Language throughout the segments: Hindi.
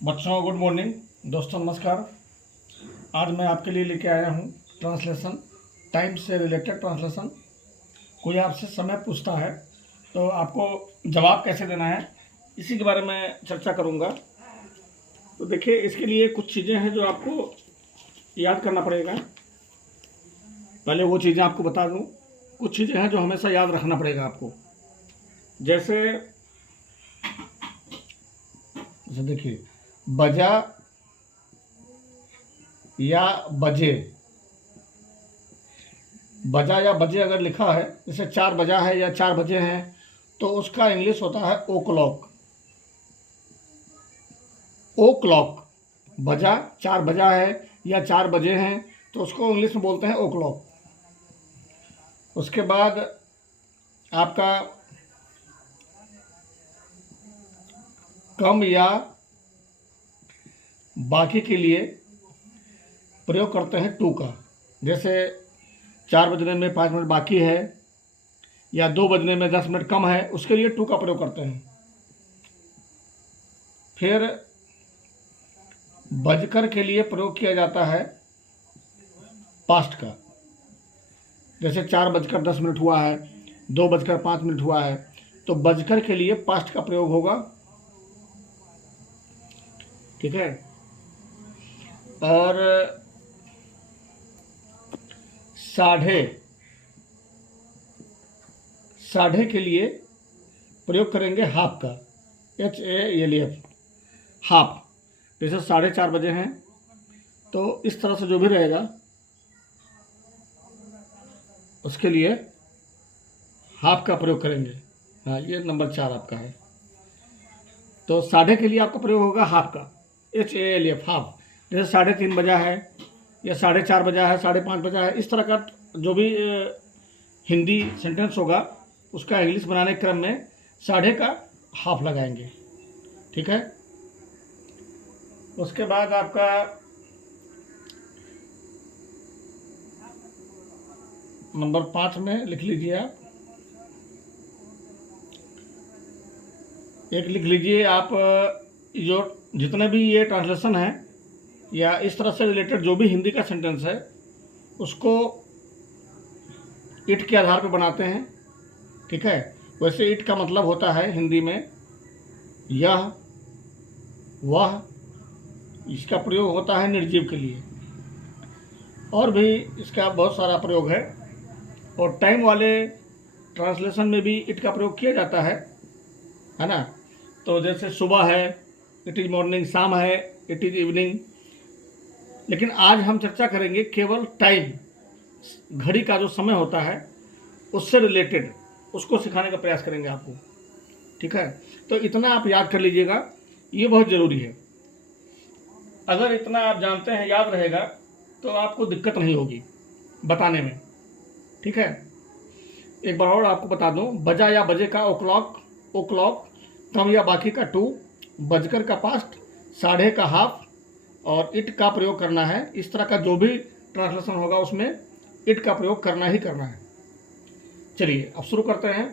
बच्चों गुड मॉर्निंग। दोस्तों नमस्कार। आज मैं आपके लिए लेके आया हूँ ट्रांसलेशन, टाइम से रिलेटेड ट्रांसलेशन। कोई आपसे समय पूछता है तो आपको जवाब कैसे देना है, इसी के बारे में चर्चा करूँगा। तो देखिए, इसके लिए कुछ चीज़ें हैं जो आपको याद करना पड़ेगा। पहले वो चीज़ें आपको बता दूँ। कुछ चीज़ें हैं जो हमेशा याद रखना पड़ेगा आपको। जैसे देखिए, बजा या बजे। बजा या बजे अगर लिखा है, जैसे 4 बजा है या 4 बजे हैं, तो उसका इंग्लिश होता है ओ क्लॉक। ओ क्लॉक, बजा 4 बजा है या 4 बजे हैं, तो उसको इंग्लिश में बोलते हैं ओ क्लॉक। उसके बाद आपका कम या बाकी के लिए प्रयोग करते हैं टू का। जैसे 4 बजने में 5 मिनट बाकी है या 2 बजने में 10 मिनट कम है, उसके लिए टू का प्रयोग करते हैं। फिर बजकर के लिए प्रयोग किया जाता है पास्ट का। जैसे 4:10 हुआ है, 2:05 हुआ है, तो बजकर के लिए पास्ट का प्रयोग होगा। ठीक है। और साढ़े के लिए प्रयोग करेंगे हाफ का, HALF, हाफ। जैसे 4:30 बजे हैं, तो इस तरह से जो भी रहेगा उसके लिए हाफ का प्रयोग करेंगे। हाँ, ये नंबर 4 आपका है। तो साढ़े के लिए आपका प्रयोग होगा हाफ का, HALF, हाफ। जैसे 3:30 बजा है या 4:30 बजा है, 5:30 बजा है, इस तरह का जो भी हिंदी सेंटेंस होगा, उसका इंग्लिश बनाने के क्रम में साढ़े का हाफ लगाएंगे। ठीक है। उसके बाद आपका नंबर 5 में लिख लीजिए आप, एक लिख लीजिए आप, जो जितने भी ये ट्रांसलेशन है या इस तरह से रिलेटेड जो भी हिंदी का सेंटेंस है, उसको इट के आधार पर बनाते हैं। ठीक है। वैसे इट का मतलब होता है हिंदी में यह, वह। इसका प्रयोग होता है निर्जीव के लिए, और भी इसका बहुत सारा प्रयोग है। और टाइम वाले ट्रांसलेशन में भी इट का प्रयोग किया जाता है ना। तो जैसे सुबह है, इट इज़ मॉर्निंग, शाम है, इट इज़ इवनिंग। लेकिन आज हम चर्चा करेंगे केवल टाइम, घड़ी का जो समय होता है उससे रिलेटेड, उसको सिखाने का प्रयास करेंगे आपको। ठीक है। तो इतना आप याद कर लीजिएगा, ये बहुत ज़रूरी है। अगर इतना आप जानते हैं, याद रहेगा, तो आपको दिक्कत नहीं होगी बताने में। ठीक है। एक बार और आपको बता दूं, बजा या बजे का ओ क्लॉक, कम या बाकी का टू, बजकर का पास्ट, साढ़े का हाफ, और इट का प्रयोग करना है। इस तरह का जो भी ट्रांसलेशन होगा उसमें इट का प्रयोग करना ही करना है। चलिए अब शुरू करते हैं।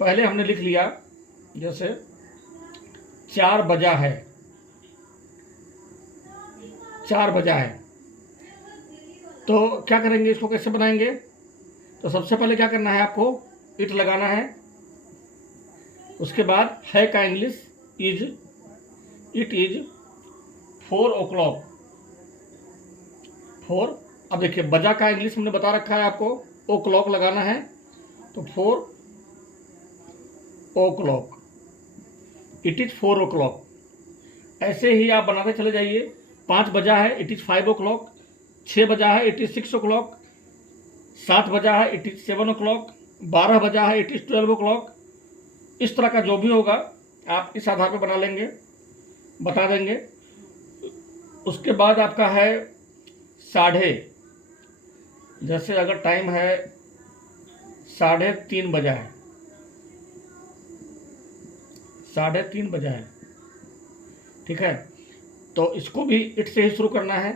पहले हमने लिख लिया, जैसे 4 बजा है, 4 बजा है, तो क्या करेंगे, इसको कैसे बनाएंगे? तो सबसे पहले क्या करना है, आपको इट लगाना है। उसके बाद है का English is, it is 4 o'clock, 4। अब देखिए, बजा का इंग्लिश हमने बता रखा है आपको, ओ क्लॉक लगाना है, तो 4 o'clock, इट इज़ 4 o'clock। ऐसे ही आप बनाते चले जाइए। 5 बजा है, इट इज़ 5 o'clock, 6 बजा है, इट इज़ 6 o'clock, 7 बजा है, इट इज़ 7 o'clock, 12 बजा है, इट इज़ 12 o'clock। इस तरह का जो भी होगा आप इस आधार पर बना लेंगे, बता देंगे। उसके बाद आपका है साढ़े। जैसे अगर टाइम है 3:30 बजा है, 3:30 बजा है। ठीक है। तो इसको भी इट से ही शुरू करना है,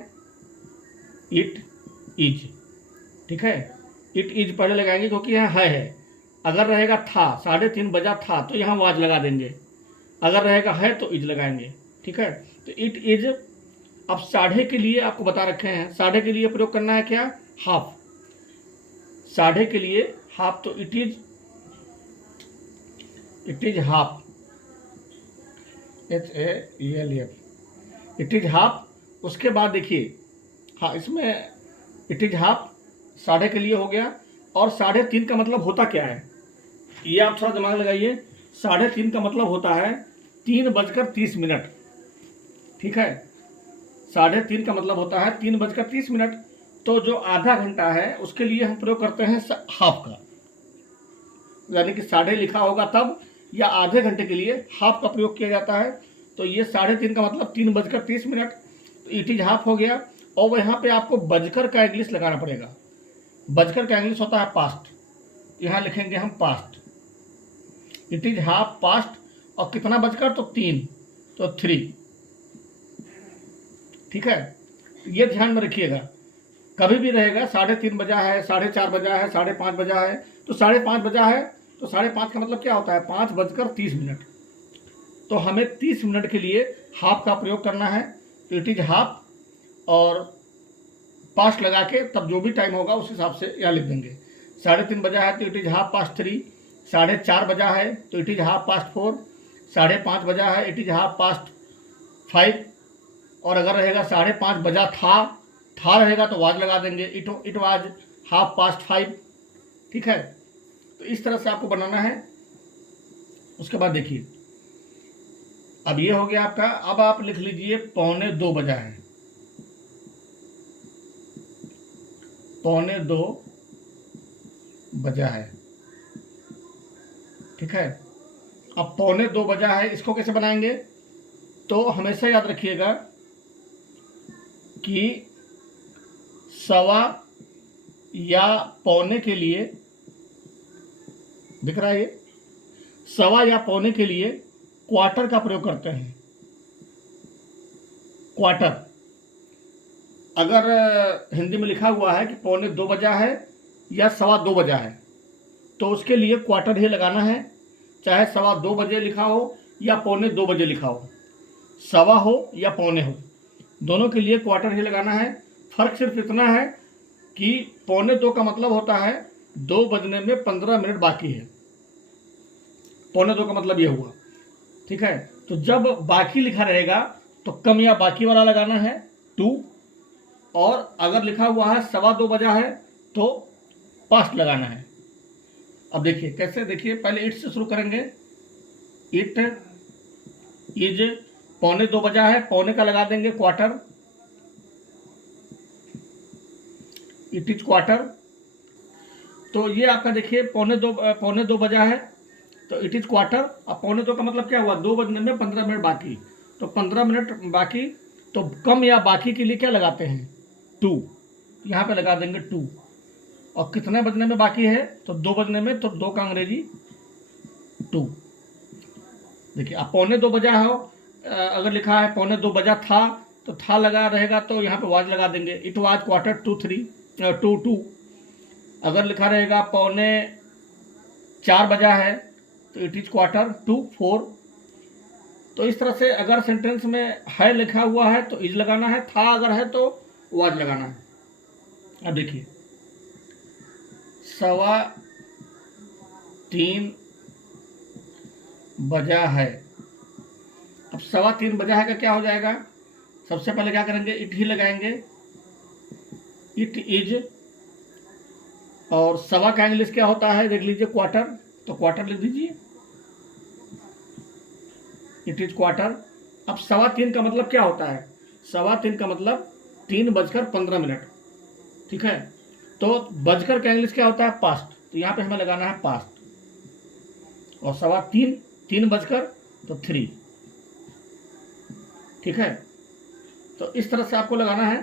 इट इज। ठीक है। इट इज पहले लगाएंगे क्योंकि यहाँ है। अगर रहेगा था, 3:30 बजा था, तो यहाँ वाज लगा देंगे। अगर रहेगा है तो इज लगाएंगे। ठीक है, तो इट इज। अब साढ़े के लिए आपको बता रखे हैं, साढ़े के लिए प्रयोग करना है क्या, हाफ। साढ़े के लिए हाफ, तो it is half, HALF, it is half. उसके बाद देखिए, हाँ इसमें इट इज हाफ साढ़े के लिए हो गया। और 3:30 का मतलब होता क्या है, ये आप थोड़ा दिमाग लगाइए। 3:30 का मतलब होता है 3:30। ठीक है, 3:30 का मतलब होता है 3:30। तो जो आधा घंटा है उसके लिए हम प्रयोग करते हैं हाफ का, यानी कि साढ़े लिखा होगा तब, या आधे घंटे के लिए हाफ का प्रयोग किया जाता है। तो ये 3:30 का मतलब 3:30, तो इट इज हाफ हो गया। और यहाँ पे आपको बजकर का इंग्लिश लगाना पड़ेगा। बजकर का इंग्लिश होता है पास्ट, यहाँ लिखेंगे हम past. It is half past, और कितना बजकर, तो 3, तो 3। ठीक है, ये ध्यान में रखिएगा, कभी भी रहेगा 3:30 बजा है, 4:30 बजा है, 5:30 बजा है, तो 5:30 बजा है, तो 5:30 का मतलब क्या होता है, 5:30। तो हमें 30 मिनट के लिए हाफ का प्रयोग करना है। तो इट इज हाफ और पास्ट लगा के तब जो भी टाइम होगा उस हिसाब से यहाँ लिख देंगे। 3:30 बजा है तो इट इज हाफ पास्ट 3। 4:30 बजा है तो इट इज हाफ पास्ट 4। 5:30 बजा है, इट इज हाफ पास्ट 5। और अगर रहेगा 5:30 बजा था रहेगा तो वाज लगा देंगे, इट वाज हाफ पास्ट 5। ठीक है, तो इस तरह से आपको बनाना है। उसके बाद देखिए, अब ये हो गया आपका। अब आप लिख लीजिए 1:45 बजा है, 1:45 बजा है। ठीक है, अब 1:45 बजा है, इसको कैसे बनाएंगे, तो हमेशा याद रखिएगा कि सवा या पौने के लिए, दिख रहा है ये, सवा या पौने के लिए क्वार्टर का प्रयोग करते हैं। क्वार्टर, अगर हिंदी में लिखा हुआ है कि 1:45 बजा है या 2:15 बजा है, तो उसके लिए क्वार्टर ही लगाना है। चाहे 2:15 बजे लिखा हो या 1:45 बजे लिखा हो, सवा हो या पौने हो, दोनों के लिए क्वार्टर ही लगाना है। फर्क सिर्फ इतना है कि 1:45 का मतलब होता है 2 बजने में 15 मिनट बाकी है। 1:45 का मतलब ये हुआ। ठीक है, तो जब बाकी लिखा रहेगा तो कम या बाकी वाला लगाना है 2, और अगर लिखा हुआ है 2:15 बजा है तो पास्ट लगाना है। अब देखिए कैसे, देखिए पहले इट से शुरू करेंगे। इट इज 1:45 बजा है, पौने का लगा देंगे क्वार्टर, इट इज क्वार्टर। तो ये आपका देखिए 1:45 बजा है तो इट इज क्वार्टर। अब 1:45 का मतलब क्या हुआ, 2 बजने में 15 मिनट बाकी, तो 15 मिनट बाकी, तो कम या बाकी के लिए क्या लगाते हैं, 2, यहाँ पे लगा देंगे 2। और कितने बजने में बाकी है, तो 2 बजने में, तो 2 का अंग्रेजी 2। देखिए अब 1:45 बजा हो, अगर लिखा है 1:45 बजा था, तो था लगा रहेगा तो यहाँ पे वाज लगा देंगे, इट वाज क्वार्टर 2 अगर लिखा रहेगा 3:45 बजा है तो इट इज क्वार्टर 4। तो इस तरह से अगर सेंटेंस में है लिखा हुआ है तो इज लगाना है, था अगर है तो वाज लगाना है। अब देखिए 3:15 बजा है। अब 3:15 बजा है का क्या हो जाएगा, सबसे पहले क्या करेंगे, इट ही लगाएंगे, इट इज। और सवा का इंग्लिश क्या होता है, देख लीजिए क्वार्टर, तो क्वार्टर लिख दीजिए, इट इज क्वार्टर। अब 3:15 का मतलब क्या होता है, 3:15 का मतलब 3:15। ठीक है, तो बजकर का इंग्लिश क्या होता है, पास्ट, तो यहाँ पे हमें लगाना है पास्ट। और 3:15, 3 बजकर तो 3। ठीक है, तो इस तरह से आपको लगाना है।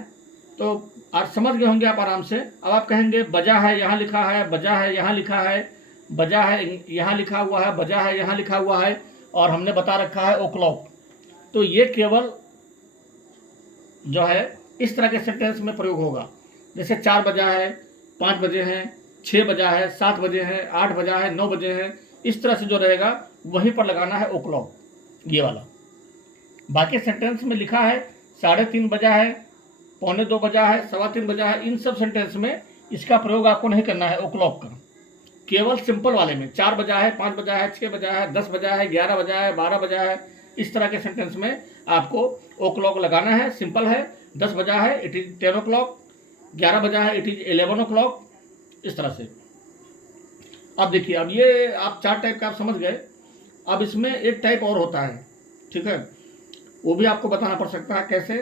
तो आज समझ गए होंगे आप आराम से। अब आप कहेंगे बजा है यहाँ लिखा है, बजा है यहाँ लिखा है, बजा है यहाँ लिखा हुआ है, बजा है यहाँ लिखा हुआ है, और हमने बता रखा है o'clock। तो ये केवल जो है इस तरह के सेंटेंस में प्रयोग होगा, जैसे 4 बजा है, 5 बजे हैं, 6 बजा है, 7 बजे हैं, 8 बजा है, 9 बजे हैं, इस तरह से जो रहेगा वहीं पर लगाना है o'clock। ये वाला। बाकी सेंटेंस में लिखा है 3:30 बजा है, 1:45 बजा है, 3:15 बजा है, इन सब सेंटेंस में इसका प्रयोग आपको नहीं करना है ओ क्लॉक का। केवल सिंपल वाले में 4 बजा है, 5 बजा है, 6 बजा है, 10 बजा है, 11 बजा है, 12 बजा है, इस तरह के सेंटेंस में आपको ओ क्लॉक लगाना है। सिंपल है, 10 बजा है इट इज 10 o'clock, 11 बजा है इट इज 11 o'clock, इस तरह से। अब देखिए, अब ये आप 4 टाइप का आप समझ गए। अब इसमें एक टाइप और होता है, ठीक है, वो भी आपको बताना पड़ सकता है कैसे।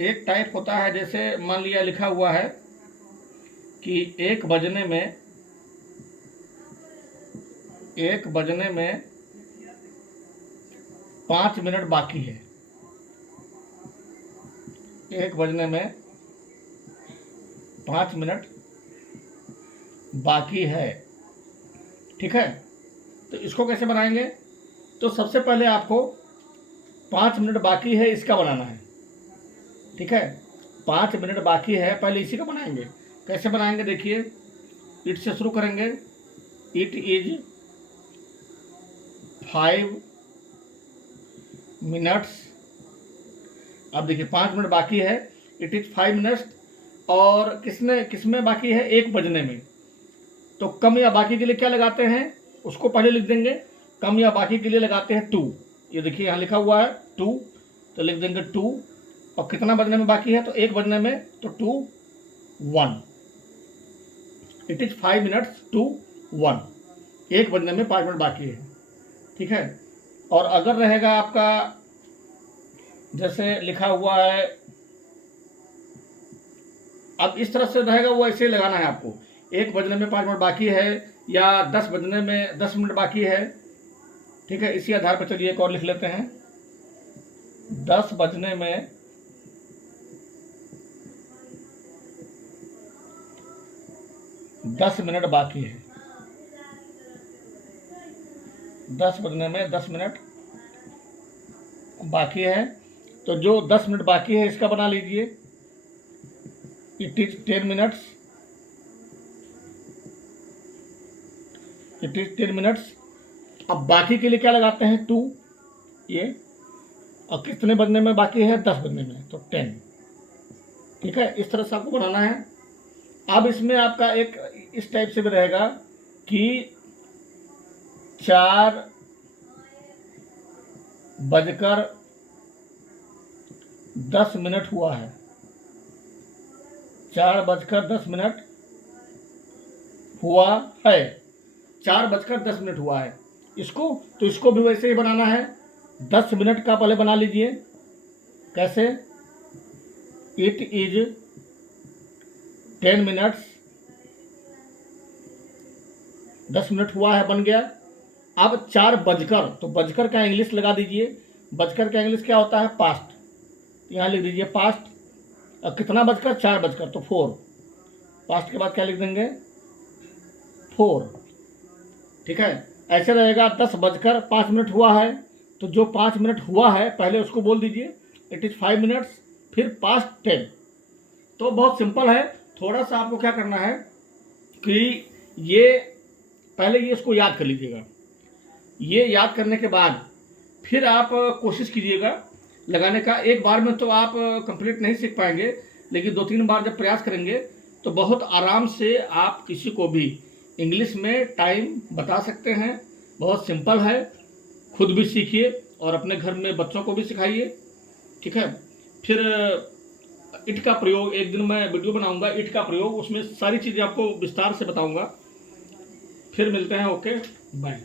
एक टाइप होता है, जैसे मान लिया लिखा हुआ है कि 1 बजने में 5 मिनट बाकी है। 1 बजने में 5 मिनट बाकी है, ठीक है। तो इसको कैसे बनाएंगे? तो सबसे पहले आपको 5 मिनट बाकी है इसका बनाना है, ठीक है। 5 मिनट बाकी है, पहले इसी का बनाएंगे। कैसे बनाएंगे देखिए, इट से शुरू करेंगे। It is 5 minutes. अब देखिए 5 मिनट बाकी है, इट इज 5 मिनट्स, और किसमें बाकी है? 1 बजने में। तो कम या बाकी के लिए क्या लगाते हैं, उसको पहले लिख देंगे। कम या बाकी के लिए लगाते हैं 2। ये देखिए यहाँ लिखा हुआ है 2, तो लिख देंगे 2। और कितना बजने में बाकी है? तो 1 बजने में, तो 2 1। It is 5 minutes to 1। 1 बजने में 5 मिनट बाकी है, ठीक है। और अगर रहेगा आपका, जैसे लिखा हुआ है, अब इस तरह से रहेगा, वो ऐसे ही लगाना है आपको। 1 बजने में 5 मिनट बाकी है, या 10 बजने में 10 मिनट बाकी है, ठीक है। इसी आधार पर चलिए एक और लिख लेते हैं। 10 बजने में 10 मिनट बाकी है। 10 बजने में 10 मिनट बाकी है, तो जो 10 मिनट बाकी है इसका बना लीजिए। It is 10 minutes. It is 10 minutes. अब बाकी के लिए क्या लगाते हैं? 2, ये। और कितने बजने में बाकी है? 10 बजने में, तो 10, ठीक है। इस तरह से आपको बनाना है। अब इसमें आपका एक इस टाइप से भी रहेगा कि 4:10 हुआ है। 4:10 हुआ है। 4:10 हुआ है। इसको भी वैसे ही बनाना है। 10 मिनट का पहले बना लीजिए। कैसे? It is 10 minutes. 10 मिनट हुआ है, बन गया। अब 4 बजकर, तो बजकर का इंग्लिश लगा दीजिए। बजकर का इंग्लिश क्या होता है? पास्ट। यहाँ लिख दीजिए पास्ट। अब कितना बजकर? 4 बजकर, तो 4। पास्ट के बाद क्या लिख देंगे? 4, ठीक है। ऐसे रहेगा। 10:05 हुआ है, तो जो 5 मिनट हुआ है पहले उसको बोल दीजिए। इट इज़ 5 मिनट्स, फिर पास्ट 10। तो बहुत सिंपल है। थोड़ा सा आपको क्या करना है कि ये पहले ये इसको याद कर लीजिएगा। ये याद करने के बाद फिर आप कोशिश कीजिएगा लगाने का। एक बार में तो आप कंप्लीट नहीं सीख पाएंगे, लेकिन 2-3 बार जब प्रयास करेंगे तो बहुत आराम से आप किसी को भी इंग्लिश में टाइम बता सकते हैं। बहुत सिंपल है। खुद भी सीखिए और अपने घर में बच्चों को भी सिखाइए, ठीक है। फिर इट का प्रयोग, एक दिन मैं वीडियो बनाऊंगा इट का प्रयोग, उसमें सारी चीज़ें आपको विस्तार से बताऊंगा। फिर मिलते हैं। Okay, bye.